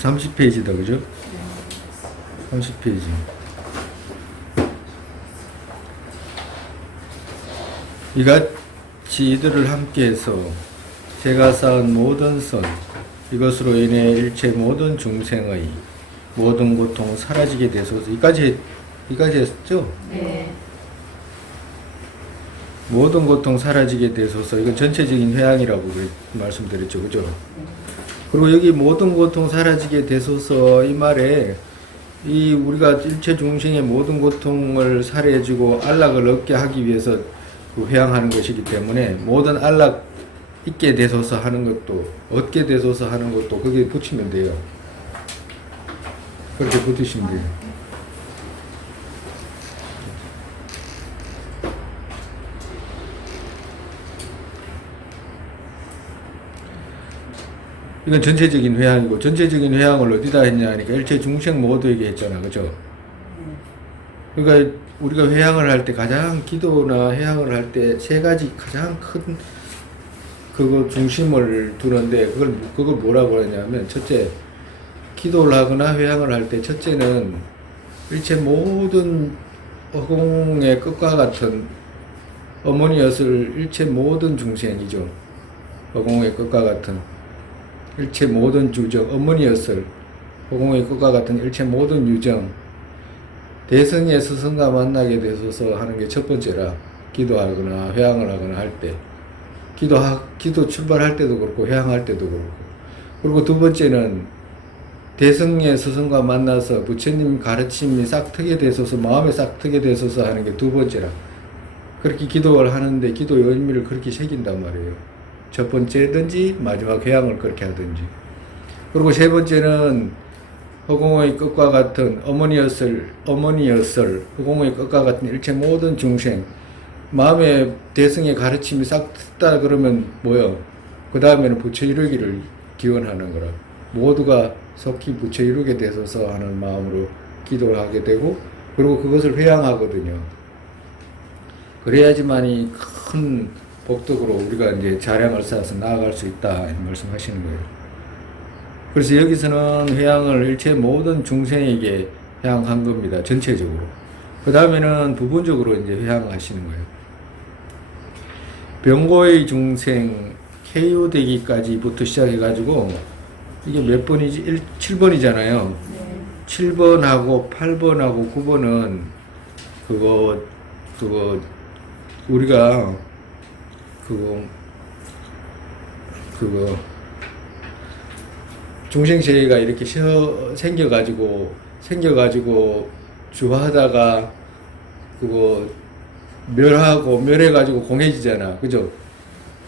30페이지다, 그죠? 30페이지. 이같이 이들을 함께해서 제가 쌓은 모든 선, 이것으로 인해 일체 모든 중생의 모든 고통 사라지게 되소서. 이까지 했죠? 네. 모든 고통 사라지게 되소서. 이건 전체적인 회항이라고 말씀드렸죠, 그죠? 그리고 여기 모든 고통 사라지게 되소서 이 말에 이 우리가 일체 중생의 모든 고통을 살해주고 안락을 얻게 하기 위해서 그 회항하는 것이기 때문에 모든 안락 있게 되소서 하는 것도 얻게 되소서 하는 것도 거기에 붙이면 돼요. 그렇게 붙이시면 돼요. 이건 전체적인 회항이고, 전체적인 회항을 어디다 했냐 하니까 일체 중생 모두에게 했잖아, 그죠? 그러니까 우리가 회항을 할 때 가장 기도나 회항을 할 때 세 가지 가장 큰 그거 중심을 두는데 그걸 뭐라고 하냐면, 첫째, 기도를 하거나 회항을 할 때 첫째는 일체 모든 허공의 끝과 같은 어머니였을 일체 모든 중생이죠. 허공의 끝과 같은 일체 모든 주정, 어머니였을 허공의 끝과 같은 일체 모든 유정, 대성의 스승과 만나게 되소서 하는 게 첫 번째라. 기도하거나 회항을 하거나 할 때, 기도 출발할 때도 그렇고 회항할 때도 그렇고. 그리고 두 번째는 대성의 스승과 만나서 부처님 가르침이 싹 트게 되소서, 마음에 싹 트게 되소서 하는 게 두 번째라. 그렇게 기도를 하는데 기도의 의미를 그렇게 새긴단 말이에요. 첫 번째든지 마지막 회항을 그렇게 하든지. 그리고 세 번째는 허공의 끝과 같은 어머니였을 허공의 끝과 같은 일체 모든 중생, 마음에 대승의 가르침이 싹 듣다 그러면 뭐요? 그 다음에는 부처 이루기를 기원하는 거라. 모두가 속히 부처 이루게 되소서 하는 마음으로 기도를 하게 되고, 그리고 그것을 회항하거든요. 그래야지만이 큰 복덕으로 우리가 이제 자량을 쌓아서 나아갈 수 있다 이런 말씀하시는 거예요. 그래서 여기서는 회항을 일체 모든 중생에게 회항한 겁니다. 전체적으로. 그 다음에는 부분적으로 이제 회항하시는 거예요. 병고의 중생 KO되기까지부터 시작해가지고 이게 몇 번이지? 7번이잖아요. 네. 7번하고 8번하고 9번은 그거 우리가 그거 중생세계가 이렇게 생겨가지고 주하다가 그거 멸해가지고 공해지잖아, 그죠?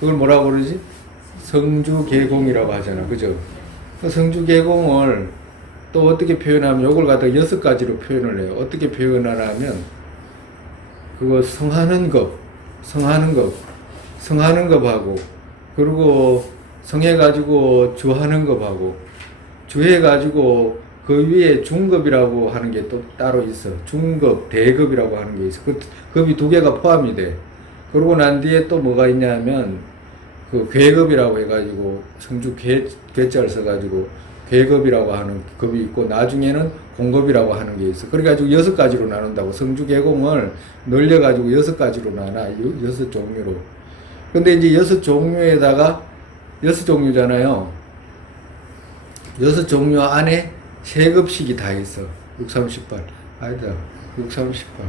그걸 뭐라고 그러지? 성주개공이라고 하잖아, 그죠? 그 성주개공을 또 어떻게 표현하면 요걸 갖다가 6가지로 표현을 해요. 어떻게 표현하냐면 그거 성하는 법하고, 그리고 성해가지고 주하는 법하고, 주해가지고 그 위에 중급이라고 하는 게 또 따로 있어. 중급, 대급이라고 하는 게 있어. 그 급이 2개가 포함이 돼. 그러고 난 뒤에 또 뭐가 있냐면 그 괴급이라고 해가지고 성주 괴자를 써가지고 괴급이라고 하는 급이 있고, 나중에는 공급이라고 하는 게 있어. 그래가지고 6가지로 나눈다고. 성주개공을 늘려가지고 6가지로 나눠. 6종류로. 근데 이제 6종류에다가 6종류잖아요. 6종류 안에 3급씩이 다 있어. 638. 아니다. 638.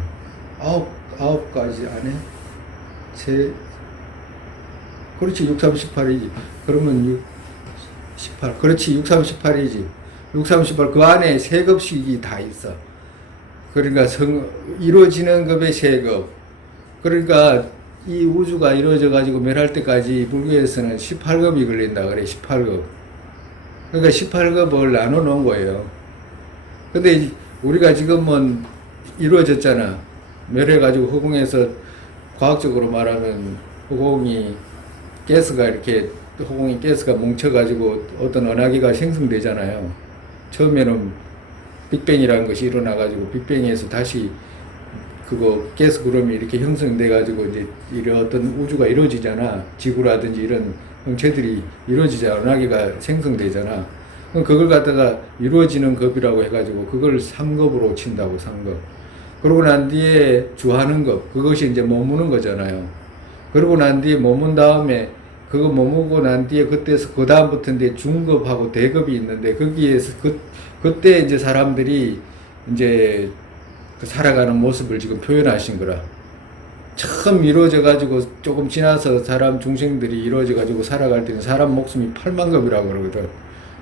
9가지 안에 그렇지. 638이지. 그러면 18. 그렇지. 638이지. 638. 그 안에 3급씩이 다 있어. 그러니까 이루어지는 급의 3급. 그러니까 이 우주가 이루어져 가지고 멸할 때까지 불교에서는 18급이 걸린다 그래. 18급. 그러니까 18급을 나눠 놓은 거예요. 근데 우리가 지금은 이루어졌잖아. 멸해 가지고 허공에서 과학적으로 말하면 허공이 가스가 뭉쳐가지고 어떤 은하계가 생성되잖아요. 처음에는 빅뱅이라는 것이 일어나가지고 빅뱅에서 다시 그거 가스 구름이 이렇게 형성돼가지고 이제 이런 어떤 우주가 이루어지잖아. 지구라든지 이런 형체들이 이루어지잖아. 은하계가 생성되잖아. 그럼 그걸 갖다가 이루어지는 급이라고 해가지고 그걸 3급으로 친다고 3급. 그러고 난 뒤에 주하는 급, 그것이 이제 머무는 거잖아요. 그러고 난 뒤에 머문 다음에 그거 머무고 난 뒤에 그때서 그 다음부터 이제 중급하고 대급이 있는데 거기에서 그때 이제 사람들이 이제 그 살아가는 모습을 지금 표현하신 거라. 처음 이루어져 가지고 조금 지나서 사람 중생들이 이루어져 가지고 살아갈 때는 사람 목숨이 8만 급이라고 그러거든.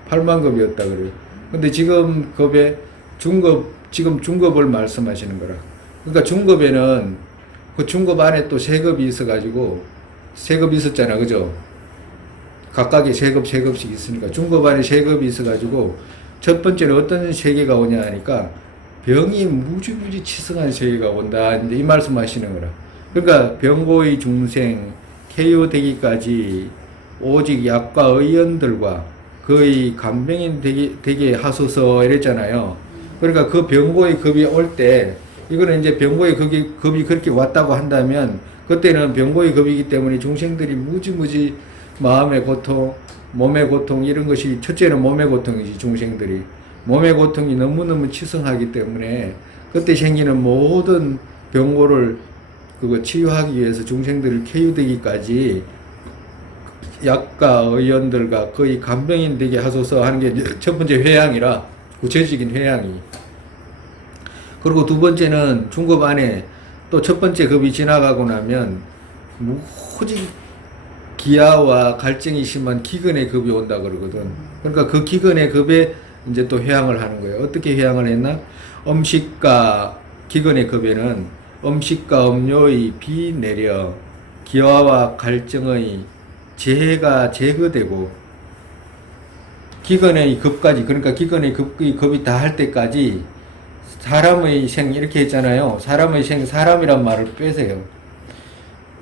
8만 급이었다 그래요. 근데 지금 급에 중급, 지금 중급을 말씀하시는 거라. 그러니까 중급에는 그 중급 안에 또 세급이 있어 가지고 세급이 있었잖아. 그죠? 각각의 세급씩 있으니까 중급 안에 세급이 있어 가지고 첫 번째는 어떤 세계가 오냐 하니까 병이 무지무지 치성한 세계가 온다. 이제 이 말씀 하시는 거라. 그러니까 병고의 중생, KO 되기까지 오직 약과 의연들과 거의 간병인 되게 하소서 이랬잖아요. 그러니까 그 병고의 급이 올 때, 이거는 이제 병고의 급이 그렇게 왔다고 한다면, 그때는 병고의 급이기 때문에 중생들이 무지무지 마음의 고통, 몸의 고통, 이런 것이, 첫째는 몸의 고통이지, 중생들이. 몸의 고통이 너무너무 치성하기 때문에, 그때 생기는 모든 병고를 그거 치유하기 위해서 중생들을 쾌유되기까지 약과 의원들과 거의 간병인 되게 하소서 하는 게 첫 번째 회양이라, 구체적인 회양이. 그리고 두 번째는 중급 안에 또 첫 번째 급이 지나가고 나면 무지 기아와 갈증이 심한 기근의 급이 온다 그러거든. 그러니까 그 기근의 급에 이제 또 회양을 하는 거예요. 어떻게 회양을 했나? 음식과 기근의 급에는 음식과 음료의 비 내려 기아와 갈증의 재해가 제거되고 기근의 급까지, 그러니까 기근의 급이 다 할 때까지 사람의 생, 이렇게 했잖아요. 사람의 생, 사람이란 말을 빼세요.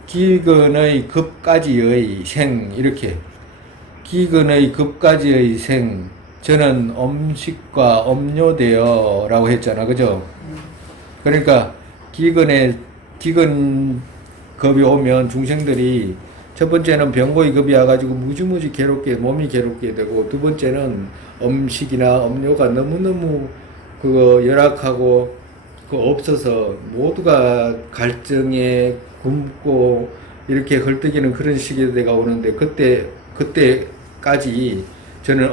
기근의 급까지의 생, 이렇게. 기근의 급까지의 생, 저는 음식과 음료되어 라고 했잖아. 그죠? 그러니까 기근 급이 오면 중생들이 첫 번째는 병고의 급이 와가지고 무지무지 괴롭게, 몸이 괴롭게 되고, 두 번째는 음식이나 음료가 너무너무 그거 열악하고 없어서 모두가 갈증에 굶고 이렇게 헐떡이는 그런 시기가 오는데, 그때까지 저는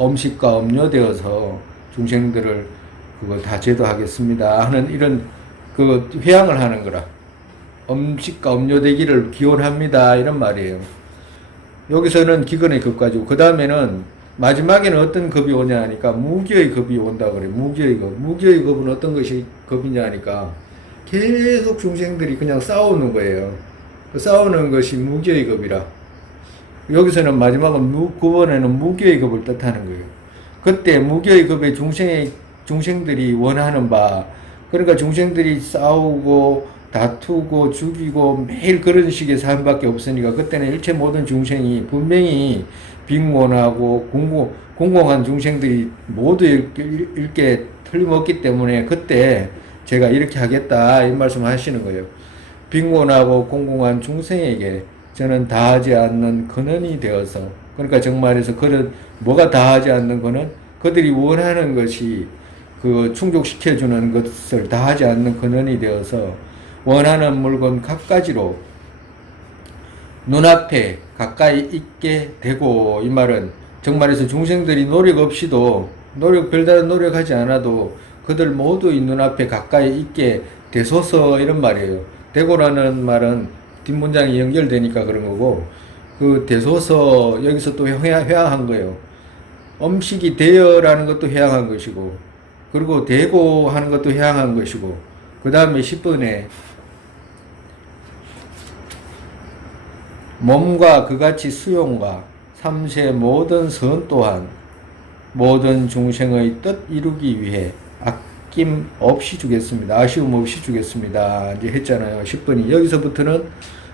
음식과 음료 되어서 중생들을 그거 다 제도하겠습니다 하는 이런 그 회양을 하는 거라. 음식과 음료 되기를 기원합니다 이런 말이에요. 여기서는 기근의 급까지고, 그 다음에는 마지막에는 어떤 급이 오냐 하니까 무기의 급이 온다 그래. 무기의 급. 무기의 급은 어떤 것이 급이냐 하니까 계속 중생들이 그냥 싸우는 거예요. 싸우는 것이 무기의 급이라. 여기서는 마지막은 9번에는 무기의 급을 뜻하는 거예요. 그때 무기의 급의 중생들이 원하는 바, 그러니까 중생들이 싸우고 다투고 죽이고 매일 그런 식의 삶밖에 없으니까 그때는 일체 모든 중생이 분명히 빈곤하고 공공한 중생들이 모두 읽게 틀림없기 때문에 그때 제가 이렇게 하겠다 이 말씀 하시는 거예요. 빈곤하고 공공한 중생에게 저는 다하지 않는 근원이 되어서, 그러니까 정말해서 그런 뭐가 다하지 않는 거는 그들이 원하는 것이 그 충족시켜주는 것을 다하지 않는 근원이 되어서 원하는 물건 갖가지로 눈앞에 가까이 있게 되고, 이 말은 정말해서 중생들이 노력 없이도 별다른 노력하지 않아도 그들 모두의 눈앞에 가까이 있게 되소서 이런 말이에요. 되고라는 말은 뒷문장이 연결되니까 그런 거고, 그 되소서 여기서 또 회양한 거예요. 음식이 되어라는 것도 회양한 것이고, 그리고 되고 하는 것도 회양한 것이고, 그 다음에 10번에 몸과 그같이 수용과 삼세 모든 선 또한 모든 중생의 뜻 이루기 위해 아낌 없이 주겠습니다. 아쉬움 없이 주겠습니다. 이제 했잖아요. 10번이. 여기서부터는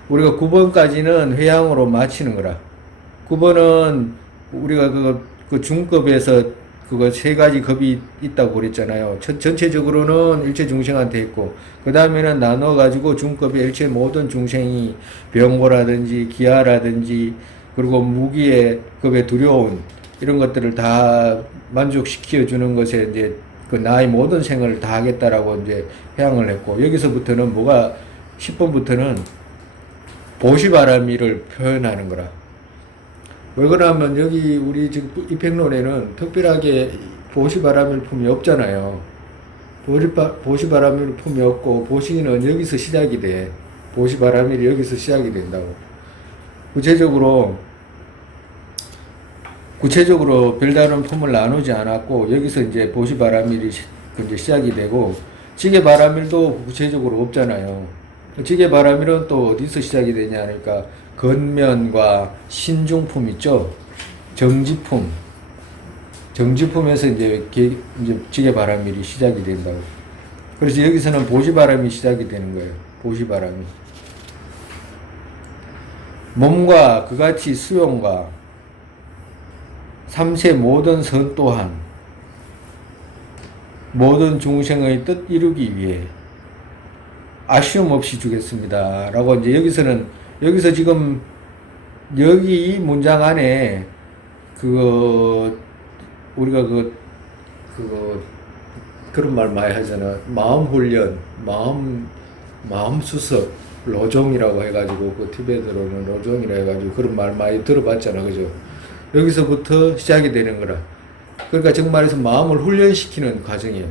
우리가 9번까지는 회양으로 마치는 거라. 9번은 우리가 그 중급에서 그거 세 가지 급이 있다고 그랬잖아요. 전체적으로는 일체 중생한테 있고, 그 다음에는 나눠가지고 중급의 일체 모든 중생이 병고라든지 기아라든지, 그리고 무기의 급에 두려운 이런 것들을 다 만족시켜 주는 것에 이제 그 나의 모든 생을 다 하겠다라고 이제 회양을 했고, 여기서부터는 뭐가 10번부터는 보시바라미를 표현하는 거라. 왜 그러냐면 여기 우리 지금 이 백론에는 특별하게 보시바라밀 품이 없잖아요. 보시바라밀 품이 없고, 보시는 여기서 시작이 돼. 보시바라밀이 여기서 시작이 된다고. 구체적으로 별다른 품을 나누지 않았고, 여기서 이제 보시바라밀이 이제 시작이 되고, 지게바라밀도 구체적으로 없잖아요. 지게바라밀은 또 어디서 시작이 되냐 하니까, 겉면과 신중품 있죠? 정지품에서 이제 지게바라밀이 시작이 된다고. 그래서 여기서는 보시바람이 시작이 되는 거예요. 보시바람이. 몸과 그같이 수용과 삼세 모든 선 또한 모든 중생의 뜻 이루기 위해 아쉬움 없이 주겠습니다. 라고 이제 여기서 지금 여기 이 문장 안에 우리가 그런 말 많이 하잖아. 마음 훈련, 마음 수습, 로종이라고 해가지고, 그 티베트로는 로종이라 해가지고 그런 말 많이 들어봤잖아. 그죠? 여기서부터 시작이 되는 거라. 그러니까 정말에서 마음을 훈련시키는 과정이에요.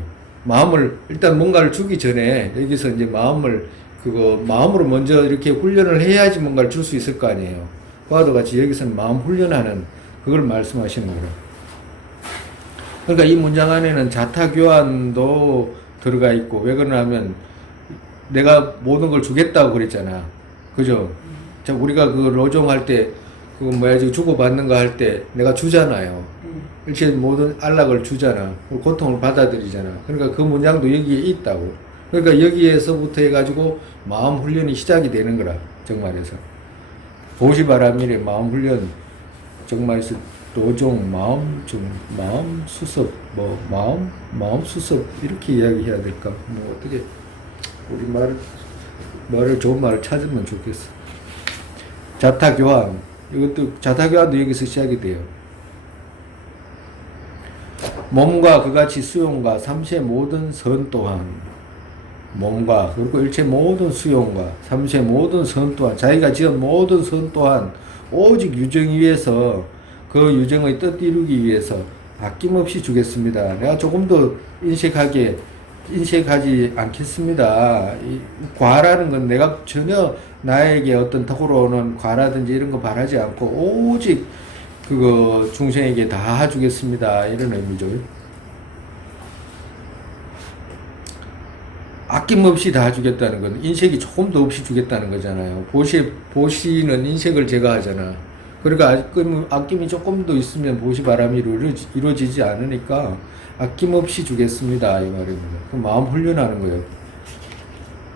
일단 뭔가를 주기 전에 여기서 이제 마음으로 먼저 이렇게 훈련을 해야지 뭔가를 줄 수 있을 거 아니에요. 그와도 같이 여기서는 마음 훈련하는 그걸 말씀하시는 거라. 그러니까 이 문장 안에는 자타교환도 들어가 있고, 왜 그러냐면 내가 모든 걸 주겠다고 그랬잖아. 그죠? 자, 우리가 그 로종할 때, 주고받는 거 할 때 내가 주잖아요. 일체 모든 안락을 주잖아. 고통을 받아들이잖아. 그러니까 그 문장도 여기에 있다고. 그러니까 여기에서부터 해가지고 마음 훈련이 시작이 되는 거라. 정말에서. 보시바라밀의 마음 훈련, 정말에서 로종, 마음 수습, 마음 수습, 이렇게 이야기해야 될까? 어떻게, 우리 좋은 말을 찾으면 좋겠어. 자타교환. 자타교환도 여기서 시작이 돼요. 몸과 그같이 수용과 삼세 모든 선 또한, 몸과, 그리고 일체 모든 수용과 삼세 모든 선 또한, 자기가 지은 모든 선 또한 오직 유정이 위해서, 그 유정의 뜻 이루기 위해서 아낌없이 주겠습니다. 내가 조금 더 인색하지 않겠습니다. 과라는 건 내가 전혀 나에게 어떤 덕으로는 과라든지 이런 거 바라지 않고 오직 그거 중생에게 다 주겠습니다. 이런 의미죠. 아낌없이 다 주겠다는 건 인색이 조금도 없이 주겠다는 거잖아요. 보시는 인색을 제거하잖아. 그러니까 아낌이 조금도 있으면 보시바람이 이루어지지 않으니까 아낌없이 주겠습니다. 이 말입니다. 그 마음 훈련하는 거예요.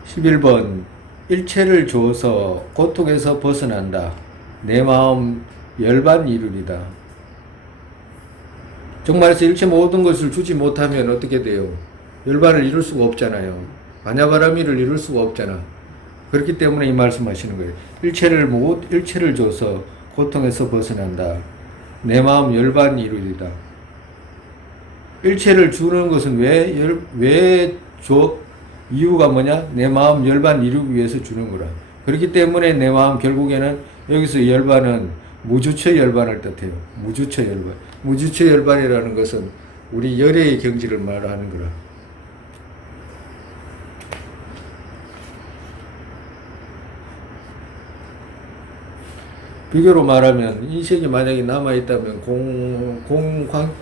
11번. 일체를 주어서 고통에서 벗어난다. 내 마음 열반 이루리다. 정말에서 일체 모든 것을 주지 못하면 어떻게 돼요? 열반을 이룰 수가 없잖아요. 반야바라미를 이룰 수가 없잖아. 그렇기 때문에 이 말씀하시는 거예요. 일체를 줘서 고통에서 벗어난다. 내 마음 열반 이루리다. 일체를 주는 것은 왜 줘? 이유가 뭐냐? 내 마음 열반 이루기 위해서 주는 거라. 그렇기 때문에 내 마음 결국에는 여기서 열반은 무주처 열반을 뜻해요. 무주처 열반. 무주처 열반이라는 것은 우리 열애의 경지를 말하는 거라. 비교로 말하면 인색이 만약에 남아있다면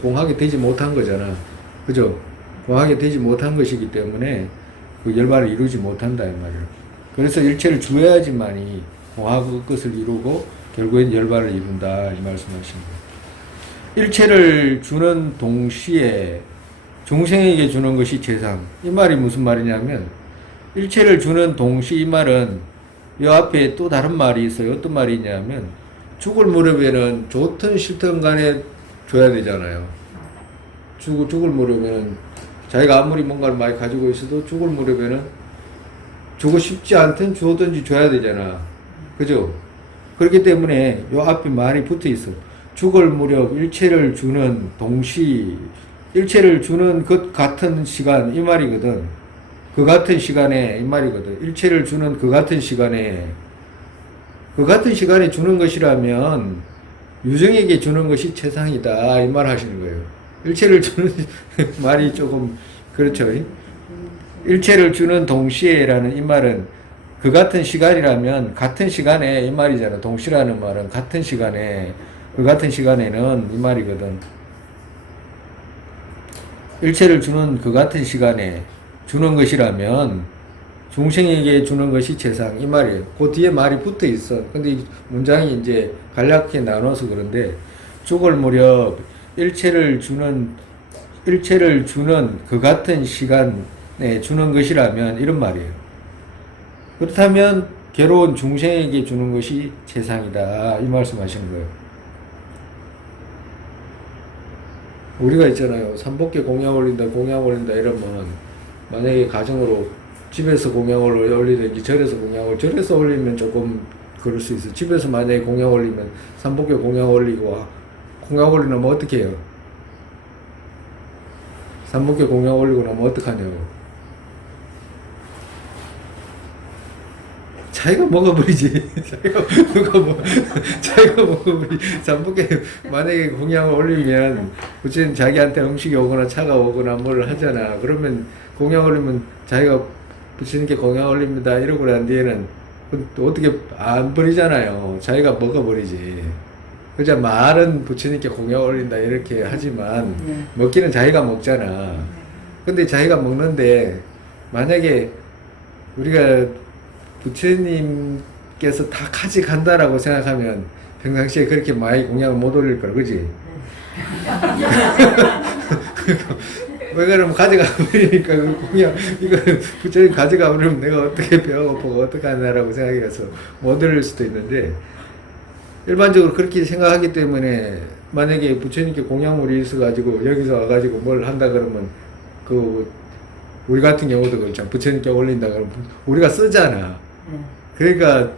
공하게 되지 못한 거잖아. 그죠? 공하게 되지 못한 것이기 때문에 그 열반을 이루지 못한다 이 말이에요. 그래서 일체를 주어야지만이 공하고 것을 이루고 결국엔 열반을 이룬다 이 말씀하신 거예요. 일체를 주는 동시에 중생에게 주는 것이 재상. 이 말이 무슨 말이냐면 일체를 주는 동시, 이 말은 이 앞에 또 다른 말이 있어요. 어떤 말이 있냐면 죽을 무렵에는 좋든 싫든 간에 줘야 되잖아요. 죽을 무렵에는 자기가 아무리 뭔가를 많이 가지고 있어도 죽을 무렵에는 주고 싶지 않든 주든지 줘야 되잖아. 그죠? 그렇기 때문에 요 앞에 말이 붙어 있어. 죽을 무렵 일체를 주는 동시, 일체를 주는 것 같은 시간, 이 말이거든. 그 같은 시간에, 이 말이거든. 일체를 주는 그 같은 시간에, 그 같은 시간에 주는 것이라면, 유정에게 주는 것이 최상이다. 이 말 하시는 거예요. 일체를 주는 말이 조금, 그렇죠. 일체를 주는 동시에라는 이 말은 그 같은 시간이라면 같은 시간에 이 말이잖아. 동시라는 말은 같은 시간에, 그 같은 시간에는 이 말이거든. 일체를 주는 그 같은 시간에 주는 것이라면 중생에게 주는 것이 최상 이 말이에요. 그 뒤에 말이 붙어 있어. 근데 이 문장이 이제 간략하게 나눠서 그런데 죽을 무렵 일체를 주는 그 같은 시간에 주는 것이라면 이런 말이에요. 그렇다면 괴로운 중생에게 주는 것이 최상이다 이 말씀하시는 거예요. 우리가 있잖아요. 삼복계 공양 올린다 이러면 만약에 가정으로 집에서 공양을 올리든지 절에서 올리면 조금 그럴 수 있어. 집에서 만약에 공양 올리면 삼복계 공양 올리고 공양 올리면 어떻게 해요? 삼복계 공양 올리고 나면 어떡하냐고. 자기가 먹어버리지. 자기가 먹어버리지. 삼복계 만약에 공양을 올리면 부처님 자기한테 음식이 오거나 차가 오거나 뭘 하잖아. 그러면 공양 올리면 자기가 부처님께 공양 올립니다 이러고 난 뒤에는 어떻게 안 버리잖아요. 자기가 먹어버리지. 그저 말은 부처님께 공양 올린다 이렇게 하지만 먹기는 자기가 먹잖아. 근데 자기가 먹는데 만약에 우리가 부처님께서 다 가져간다라고 생각하면 평상시에 그렇게 많이 공양을 못 올릴 걸, 그지? 왜 그러면 가져가 버리니까 그 공양, 이거 부처님 가져가 버리면 내가 어떻게 배워보고 어떻게 하나라고 생각해서 못 올릴 수도 있는데, 일반적으로 그렇게 생각하기 때문에 만약에 부처님께 공양물이 있어가지고 여기서 와가지고 뭘 한다 그러면 우리 같은 경우도 그렇죠. 부처님께 올린다 그러면 우리가 쓰잖아. 그러니까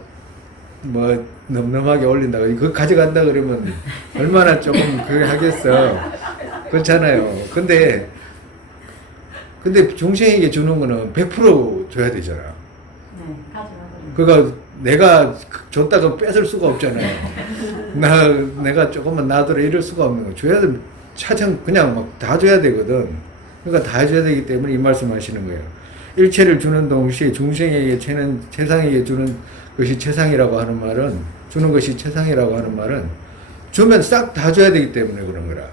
뭐 늠름하게 올린다. 그거 가져간다 그러면 얼마나 조금 그래 하겠어. 그렇잖아요. 근데 중생에게 주는 거는 100% 줘야 되잖아. 그러니까 내가 줬다가 뺏을 수가 없잖아요. 내가 조금만 놔두라 이럴 수가 없는 거. 줘야 돼. 차츰 그냥 막 다 줘야 되거든. 그러니까 다 해줘야 되기 때문에 이 말씀 하시는 거예요. 일체를 주는 동시에 중생에게 최상에게 주는 것이 최상이라고 하는 말은, 주는 것이 최상이라고 하는 말은 주면 싹 다 줘야 되기 때문에 그런 거라.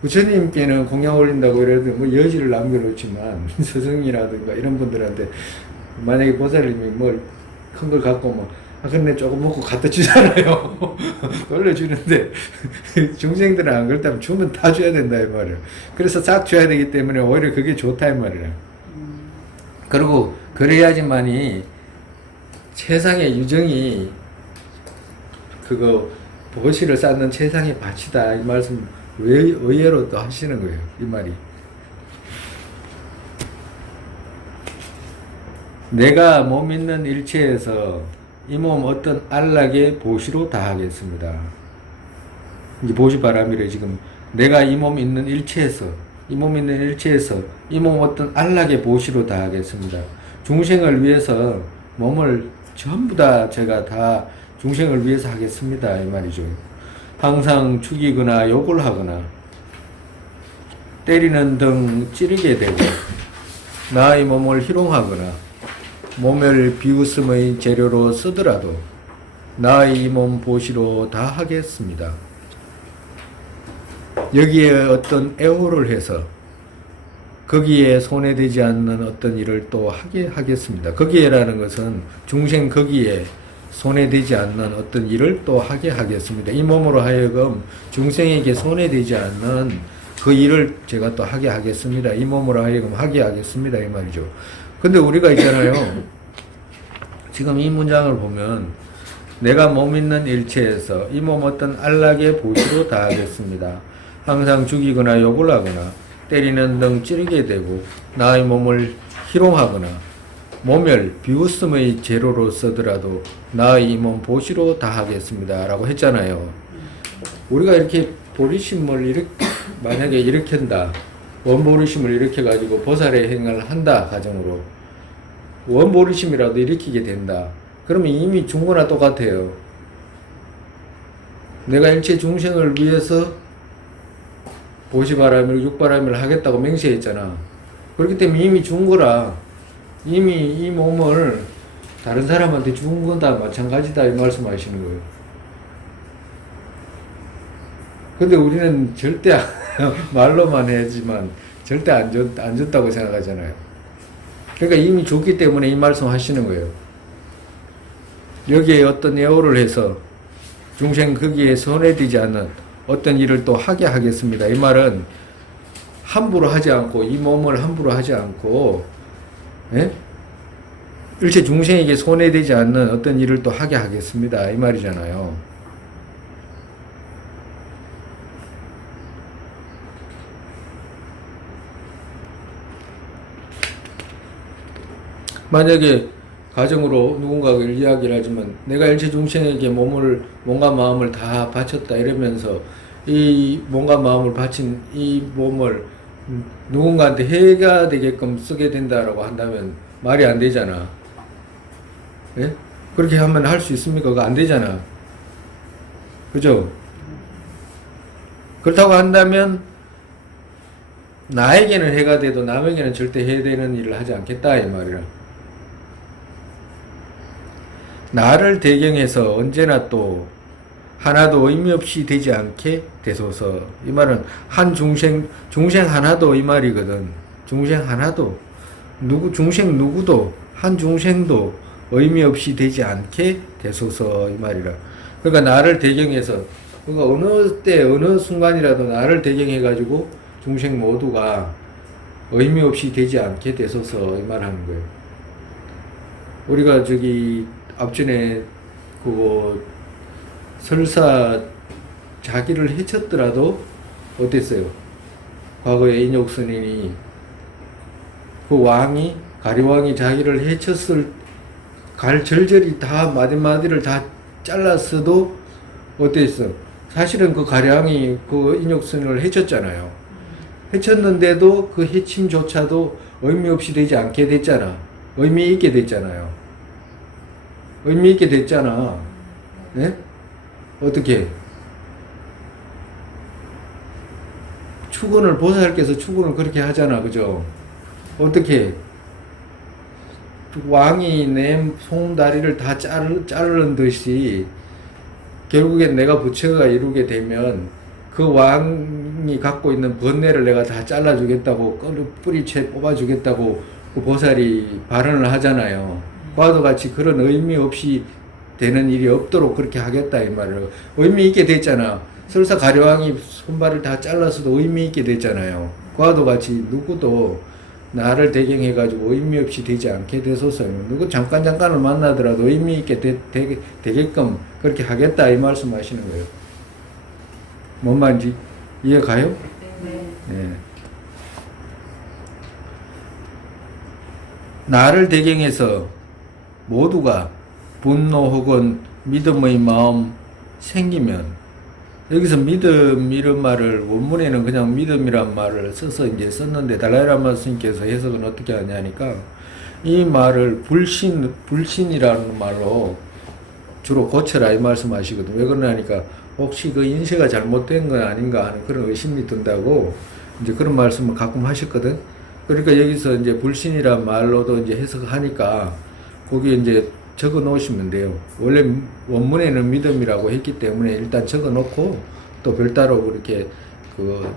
부처님께는 공양 올린다고 이래도 뭐 여지를 남겨놓지만 스승이라든가 이런 분들한테 만약에 보살님이 뭘 큰 걸 갖고 뭐 근데 조금 먹고 갖다 주잖아요. 돌려주는데 중생들은 안 그렇다면 주면 다 줘야 된다 이 말이에요. 그래서 싹 줘야 되기 때문에 오히려 그게 좋다 이 말이에요. 그리고 그래야지만이 세상의 유정이 그거 보시를 쌓는 최상의 밭이다 이 말씀 의외로 또 하시는 거예요 이 말이. 내가 몸 있는 일체에서 이 몸 어떤 안락의 보시로 다하겠습니다. 이제 보시 바람이래. 지금 내가 이 몸 있는 일체에서 이 몸 어떤 안락의 보시로 다하겠습니다. 중생을 위해서 몸을 전부 다 제가 다 중생을 위해서 하겠습니다 이 말이죠. 항상 죽이거나 욕을 하거나 때리는 등 찌르게 되고 나의 몸을 희롱하거나 몸을 비웃음의 재료로 쓰더라도 나의 이 몸 보시로 다 하겠습니다. 여기에 어떤 애호를 해서 거기에 손해되지 않는 어떤 일을 또 하게 하겠습니다. 거기에라는 것은 중생 거기에 손해되지 않는 어떤 일을 또 하게 하겠습니다. 이 몸으로 하여금 중생에게 손해되지 않는 그 일을 제가 또 하게 하겠습니다. 이 몸으로 하여금 하게 하겠습니다 이 말이죠. 근데 우리가 있잖아요. 지금 이 문장을 보면 내가 몸 있는 일체에서 이 몸 어떤 안락의 보시로 다하겠습니다. 항상 죽이거나 욕을 하거나 때리는 등 찌르게 되고 나의 몸을 희롱하거나 모멸, 비웃음의 재료로 쓰더라도 나의 이 몸 보시로 다하겠습니다 라고 했잖아요. 우리가 이렇게 보리심을 이렇게 만약에 일으킨다. 원보리심을 일으켜 가지고 보살의 행을 한다. 가정으로 원보리심이라도 일으키게 된다. 그러면 이미 준 거나 똑같아요. 내가 일체 중생을 위해서 보시바람일 육바람일 하겠다고 맹세했잖아. 그렇기 때문에 이미 준 거라. 이미 이 몸을 다른 사람한테 준 거다 마찬가지다 이 말씀하시는 거예요. 근데 우리는 절대 말로만 하지만 절대 안 줬다고 생각하잖아요. 그러니까 이미 줬기 때문에 이 말씀 하시는 거예요. 여기에 어떤 예호를 해서 중생 거기에 손해되지 않는 어떤 일을 또 하게 하겠습니다. 이 말은 함부로 하지 않고 이 몸을 함부로 하지 않고 예? 일체 중생에게 손해되지 않는 어떤 일을 또 하게 하겠습니다. 이 말이잖아요. 만약에 가정으로 누군가가 이야기를 하지만 내가 일체 중생에게 몸과 마음을 다 바쳤다 이러면서 이 몸과 마음을 바친 이 몸을 누군가한테 해가 되게끔 쓰게 된다라고 한다면 말이 안 되잖아. 예? 그렇게 하면 할 수 있습니까? 그거 안 되잖아. 그죠? 그렇다고 한다면 나에게는 해가 돼도 남에게는 절대 해되는 일을 하지 않겠다 이 말이라. 나를 대경해서 언제나 또 하나도 의미 없이 되지 않게 되소서. 이 말은 한 중생 하나도 이 말이거든. 중생 하나도 중생 누구도 한 중생도 의미 없이 되지 않게 되소서 이 말이라. 그러니까 나를 대경해서 그러니까 어느 때 어느 순간이라도 나를 대경해 가지고 중생 모두가 의미 없이 되지 않게 되소서 이 말하는 거예요. 우리가 저기 앞전에 그거 설사 자기를 해쳤더라도 어땠어요? 과거에 인욕스님이 그 왕이 가리왕이 자기를 해쳤을 절절히 다 마디마디를 다 잘랐어도 어땠어? 사실은 그 가리왕이 그 인욕스님을 해쳤잖아요. 해쳤는데도 그 해침조차도 의미 없이 되지 않게 됐잖아. 의미 있게 됐잖아요. 의미 있게 됐잖아. 네? 어떻게? 축원을 보살께서 축원을 그렇게 하잖아. 그죠? 어떻게? 왕이 내 손다리를 다 자르는 듯이 결국엔 내가 부처가 이루게 되면 그 왕이 갖고 있는 번뇌를 내가 다 잘라주겠다고 뿌리채 뽑아주겠다고 그 보살이 발언을 하잖아요. 과도 같이 그런 의미 없이 되는 일이 없도록 그렇게 하겠다 이 말을 의미 있게 됐잖아. 설사 가려왕이 손발을 다 잘라서도 의미 있게 됐잖아요. 과도 같이 누구도 나를 대경해 가지고 의미 없이 되지 않게 되소서. 누구 잠깐을 만나더라도 의미 있게 되게끔 그렇게 하겠다 이 말씀하시는 거예요. 뭔 말인지 이해 가요? 네. 나를 대경해서 모두가 분노 혹은 믿음의 마음 생기면 여기서 믿음 이런 말을 원문에는 그냥 믿음이란 말을 써서 이제 썼는데 달라이라마 스님께서 해석은 어떻게 하냐니까 이 말을 불신이라는 말로 주로 고쳐라 이 말씀하시거든. 왜 그러냐니까 혹시 그 인쇄가 잘못된 건 아닌가 하는 그런 의심이 든다고 이제 그런 말씀을 가끔 하셨거든. 그러니까 여기서 이제 불신이란 말로도 이제 해석하니까 거기에 이제 적어 놓으시면 돼요. 원래 원문에는 믿음이라고 했기 때문에 일단 적어 놓고 또 별다로 그렇게 그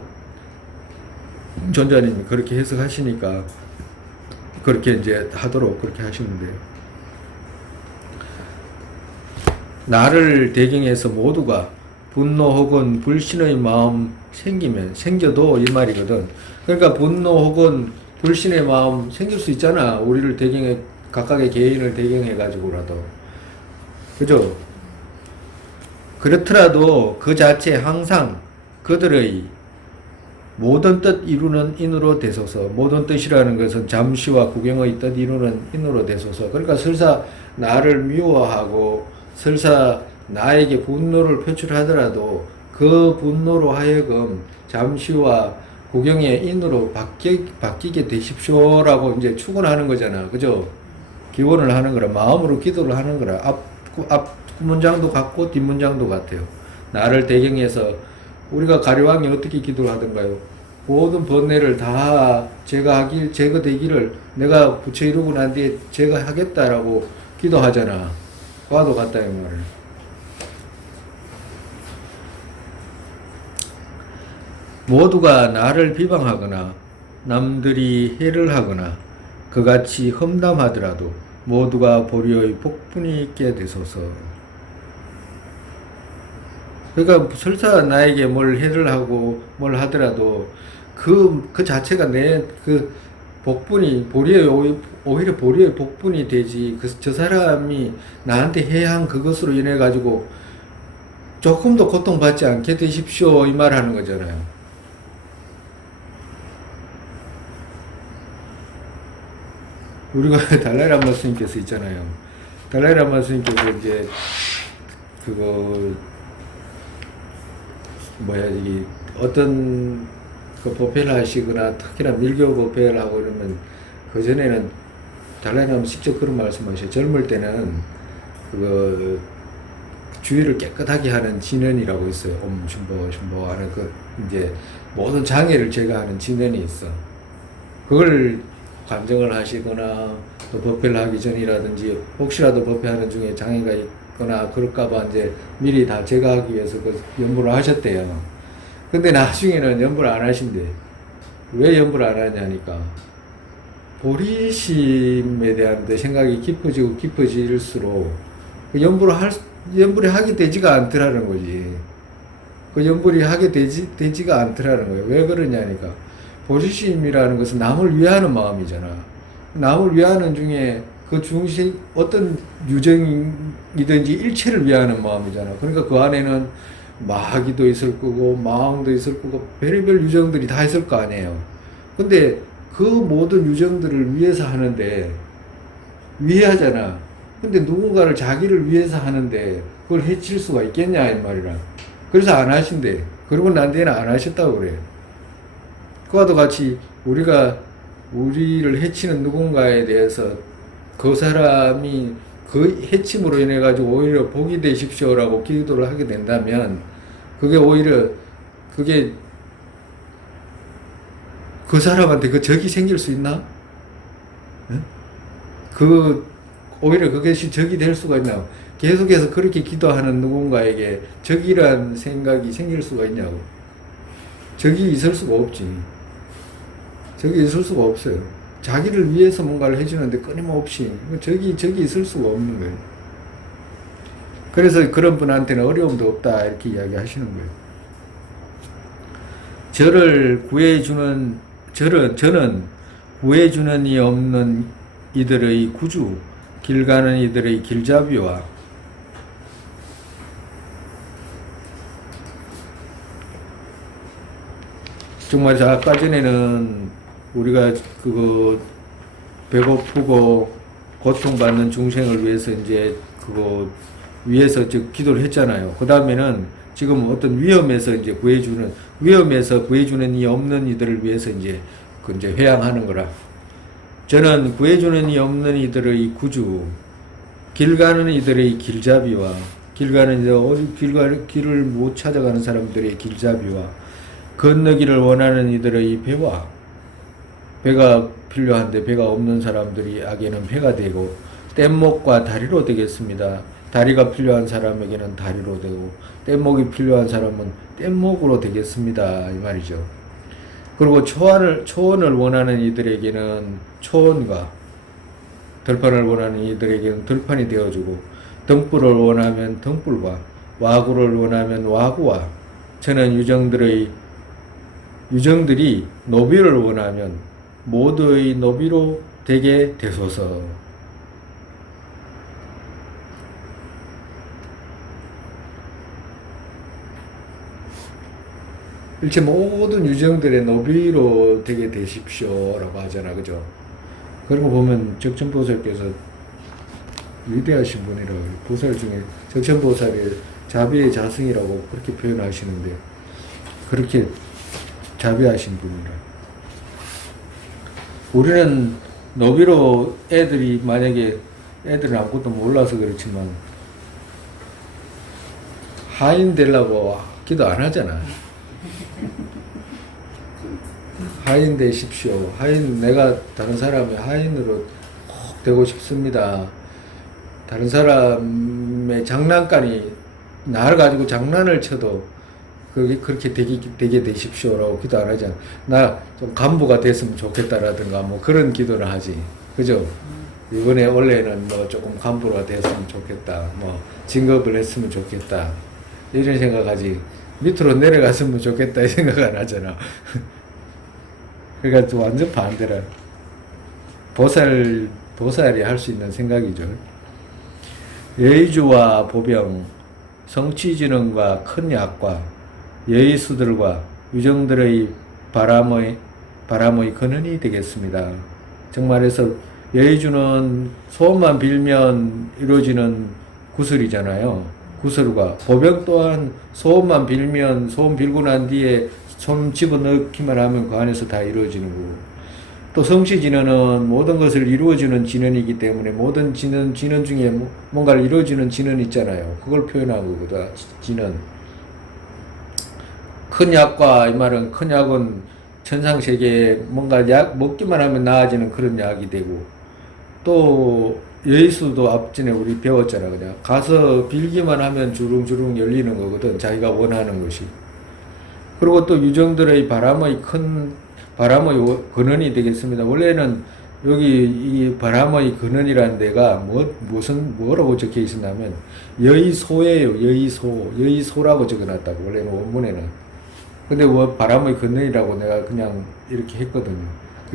전자님이 그렇게 해석하시니까 그렇게 이제 하도록 그렇게 하시면 돼요. 나를 대경해서 모두가 분노 혹은 불신의 마음 생겨도 이 말이거든. 그러니까 분노 혹은 불신의 마음 생길 수 있잖아. 우리를 대경해 각각의 개인을 대경해가지고라도. 그죠? 그렇더라도 그 자체 항상 그들의 모든 뜻 이루는 인으로 되소서. 모든 뜻이라는 것은 잠시와 구경의 뜻 이루는 인으로 되소서. 그러니까 설사 나를 미워하고 설사 나에게 분노를 표출하더라도 그 그 분노로 하여금 잠시와 구경의 인으로 바뀌게 되십시오라고 이제 축원하는 거잖아. 그죠? 기원을 하는 거라. 마음으로 기도를 하는 거라. 앞 문장도 같고 뒷문장도 같아요. 나를 대경해서 우리가 가려왕이 어떻게 기도를 하던가요? 모든 번뇌를 다 제거되기를 내가 부처 이루고 난 뒤에 제거하겠다라고 기도하잖아. 과도 같다 이 말을. 모두가 나를 비방하거나 남들이 해를 하거나 그같이 험담하더라도 모두가 보리의 복분이 있게 되소서. 그러니까 설사 나에게 뭘 해를 하고 뭘 하더라도 그 자체가 내 그 복분이 오히려 보리의 복분이 되지. 저 사람이 나한테 해야 한 그것으로 인해 가지고 조금도 고통받지 않게 되십시오 이 말 하는 거잖아요. 우리가 달라이라마 스님께서 있잖아요. 달라이라마 스님께서 이제 그거 이 어떤 그 법회를 하시거나 특히나 밀교 법회를 하고 그러면 그 전에는 달라이라마 직접 그런 말씀하셔요. 젊을 때는 그거 주위를 깨끗하게 하는 진언이라고 있어요. 옴 슌보 하는 그 이제 모든 장애를 제거하는 진언이 있어. 그걸 간증을 하시거나 또 법회를 하기 전이라든지 혹시라도 법회하는 중에 장애가 있거나 그럴까봐 이제 미리 다 제거하기 위해서 그 연부를 하셨대요. 근데 나중에는 연부를 안 하신대. 왜 연부를 안 하냐니까 보리심에 대한 생각이 깊어지고 깊어질수록 그 연부를 하게 되지가 않더라는 거지. 그 연부를 하게 되지가 않더라는 거예요. 왜 그러냐니까 보리심이라는 것은 남을 위하는 마음이잖아. 남을 위하는 중에 그 중심 어떤 유정이든지 일체를 위하는 마음이잖아. 그러니까 그 안에는 마귀도 있을 거고 마왕도 있을 거고 별의별 유정들이 다 있을 거 아니에요. 근데 그 모든 유정들을 위해서 하는데 위하잖아. 근데 누군가를 자기를 위해서 하는데 그걸 해칠 수가 있겠냐 이 말이라. 그래서 안 하신대. 그러고 난 뒤에는 안 하셨다고 그래. 그와도 같이 우리가 우리를 해치는 누군가에 대해서 그 사람이 그 해침으로 인해 가지고 오히려 복이 되십시오라고 기도를 하게 된다면 그게 오히려 그 사람한테 그 적이 생길 수 있나? 응? 오히려 그것이 적이 될 수가 있나? 계속해서 그렇게 기도하는 누군가에게 적이란 생각이 생길 수가 있냐고. 적이 있을 수가 없지. 적이 있을 수가 없어요. 자기를 위해서 뭔가를 해주는데 끊임없이 적이 있을 수가 없는 거예요. 그래서 그런 분한테는 어려움도 없다 이렇게 이야기하시는 거예요. 저는 구해주는 이 없는 이들의 구주, 길 가는 이들의 길잡이와 정말 아까 전에는 우리가 그거 배고프고 고통받는 중생을 위해서 이제 그거 위해서 기도를 했잖아요. 그 다음에는 지금 어떤 위험에서 구해주는 이 없는 이들을 위해서 이제 회양하는 거라. 저는 구해주는 이 없는 이들의 구주, 길 가는 이들의 길잡이와 길을 못 찾아가는 사람들의 길잡이와 건너기를 원하는 이들의 배가 필요한데 배가 없는 사람들이 악에는 배가 되고 뗏목과 다리로 되겠습니다. 다리가 필요한 사람에게는 다리로 되고 뗏목이 필요한 사람은 뗏목으로 되겠습니다. 이 말이죠. 그리고 초원을 원하는 이들에게는 초원과 들판을 원하는 이들에게는 들판이 되어주고 등불을 원하면 등불과 와구를 원하면 와구와 저는 유정들이 노비를 원하면 모두의 노비로 되게 되소서. 일체 모든 유정들의 노비로 되게 되십시오라고 하잖아. 그죠? 그런 거 보면 적천보살께서 위대하신 분이라고 보살 중에 적천보살이 자비의 자승이라고 그렇게 표현하시는데 그렇게 자비하신 분이라. 우리는 노비로 애들이 만약에 애들은 아무것도 몰라서 그렇지만 하인 되려고 기도 안 하잖아. 하인 되십시오. 하인, 내가 다른 사람의 하인으로 꼭 되고 싶습니다. 다른 사람의 장난감이 나를 가지고 장난을 쳐도 그게 그렇게 되게 되십시오라고 기도 안 하잖아. 나 좀 간부가 됐으면 좋겠다라든가 뭐 그런 기도를 하지. 그죠? 이번에 원래는 뭐 조금 간부가 됐으면 좋겠다. 뭐 진급을 했으면 좋겠다. 이런 생각하지. 밑으로 내려갔으면 좋겠다 이 생각 안 하잖아. 그러니까 완전 반대라. 보살이 할 수 있는 생각이죠. 예의주와 보병, 성취진흥과 큰 약과 예의수들과 유정들의 바람의 근원이 되겠습니다. 정말해서 예의주는 소원만 빌면 이루어지는 구슬이잖아요. 구슬과 보병 또한 소원만 빌면 소원 빌고 난 뒤에 손 집어넣기만 하면 그 안에서 다 이루어지는 거고, 또 성취진언은 모든 것을 이루어주는 진언이기 때문에 모든 진언 중에 뭔가를 이루어주는 진언 있잖아요. 그걸 표현한 거거든. 진언. 큰 약과, 이 말은 큰 약은 천상세계에 뭔가 약 먹기만 하면 나아지는 그런 약이 되고, 또 예수도 앞전에 우리 배웠잖아. 그냥 가서 빌기만 하면 주릉주릉 열리는 거거든. 자기가 원하는 것이. 그리고 또 유정들의 바람의 근원이 되겠습니다. 원래는 여기 이 바람의 근원이라는 데가 뭐라고 적혀 있었냐면 여의소예요. 여의소라고 적어놨다고 원래는 원문에는. 근데 뭐 바람의 근원이라고 내가 그냥 이렇게 했거든요.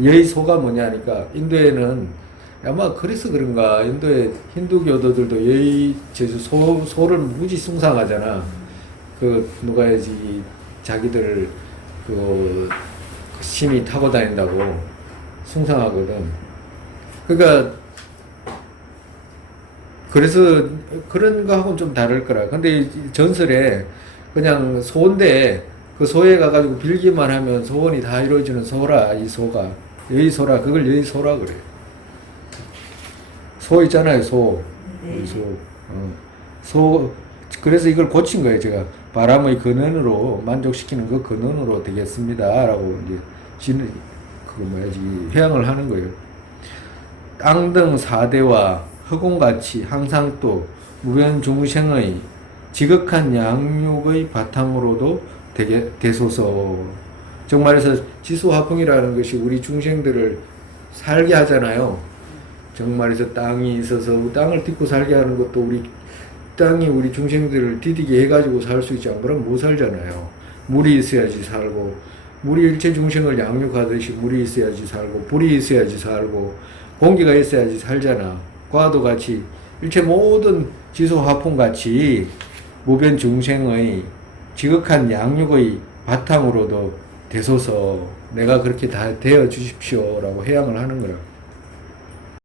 여의소가 뭐냐니까 인도에는 아마 그래서 그런가 인도의 힌두교도들도 소를 무지 숭상하잖아. 그 누가 해야지 자기들 그 심히 타고 다닌다고 숭상하거든. 그러니까 그래서 그런 거하고는 좀 다를 거라. 근데 전설에 그냥 소인데 그 소에 가가지고 빌기만 하면 소원이 다 이루어지는 소라. 이 소가 여의소라. 그걸 여의소라 그래. 소 있잖아요. 소. 소. 그래서 이걸 고친 거예요. 제가 바람의 근원으로 만족시키는 그 근원으로 되겠습니다라고 이제 회양을 하는 거예요. 땅 등 사대와 허공같이 항상 또 무변중생의 지극한 양육의 바탕으로도 되소서. 정말해서 지수화풍이라는 것이 우리 중생들을 살게 하잖아요. 정말해서 땅이 있어서 땅을 딛고 살게 하는 것도 우리 땅이 우리 중생들을 디디게 해가지고 살 수 있지 않으면 못 살잖아요. 물이 있어야지 살고, 물이 일체 중생을 양육하듯이 물이 있어야지 살고, 불이 있어야지 살고, 공기가 있어야지 살잖아. 과도 같이 일체 모든 지수화풍같이 무변 중생의 지극한 양육의 바탕으로도 되소서. 내가 그렇게 다 되어 주십시오라고 회양을 하는 거라.